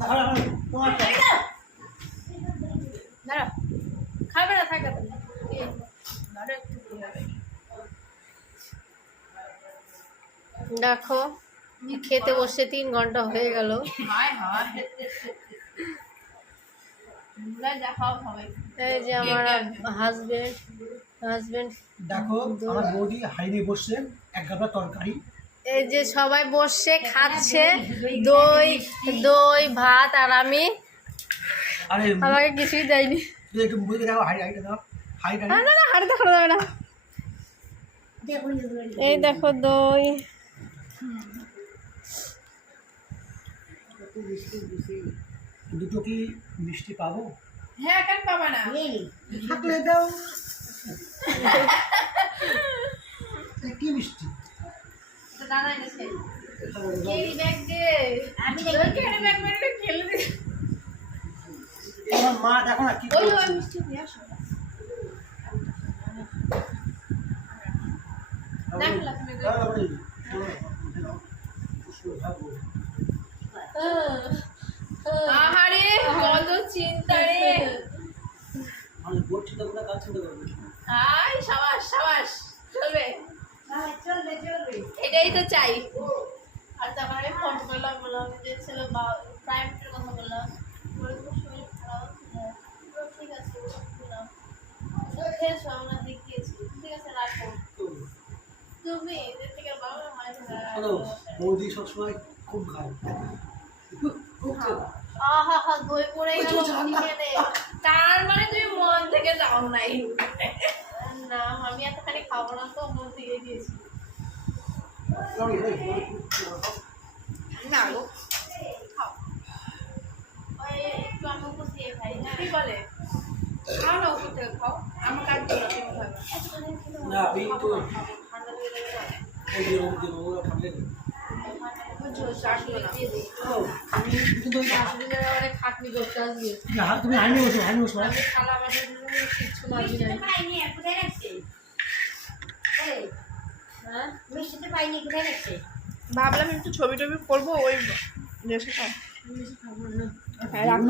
দাঁড়া খাবে না থাকা তুমি এই, দাঁড়া একটু দিয়ে হবে। দেখো খেতে বসে তিন ঘণ্টা হয়ে গেল। এই যে আমার হাজবেন্ড হাজবেন্ড দেখো আমার বৌদি হাইরে বসছে এক গাবলা তরকারি এই যে সবাই বসে খাচ্ছে দই দই ভাত আর আমি আরে আমাকে কিছুই দেয়নি। তুই একটু বৌদি দেখো হাই হাইটা দাও হাইটা না না না দেখানো যাবে না। এই দেখো দই। দুটো কি মিষ্টি পাবো? হ্যাঁ কেন পাবা না? থাকলে দাও এ কি মিষ্টি এটা দাদা এনেছে এটা বলো দাও। এই ব্যাগ দে আমি ব্যাগ মেরে খেলে আমার মা দেখো না কি ওই ওই মিষ্টি নিয়ে আসো। আহারে কত চিন্তা রে আমি বোর্ড চিন্তা করে কাজ চিন্তা করব আই সাবাস সাবাস চলবে এটাই তো চাই। আর তারপরে ফোন করলাম বললাম যে ছিল বা প্রাইভেটের কথা বললাম বলে তো শরীর খারাপ হ্যাঁ, ঠিক আছে বললাম। খেয়েছো আমরা দেখিয়েছি ঠিক আছে রাখো। তুমি এদের থেকে বাবা বৌদি সবসময় খুব খায় আহা হা দই পড়ে। তার মানে তুমি মন থেকে যাও নাই। না আমি এতখানি খাব না তো মন থেকে দিয়েছি না গো না আমি তো খাটনি তুমি আইনে বসো আইনে বসো আমি থালা বাসন কিচ্ছু মাজি নাই হ্যাঁ ভাবলাম একটু ছবি টবি করব ওই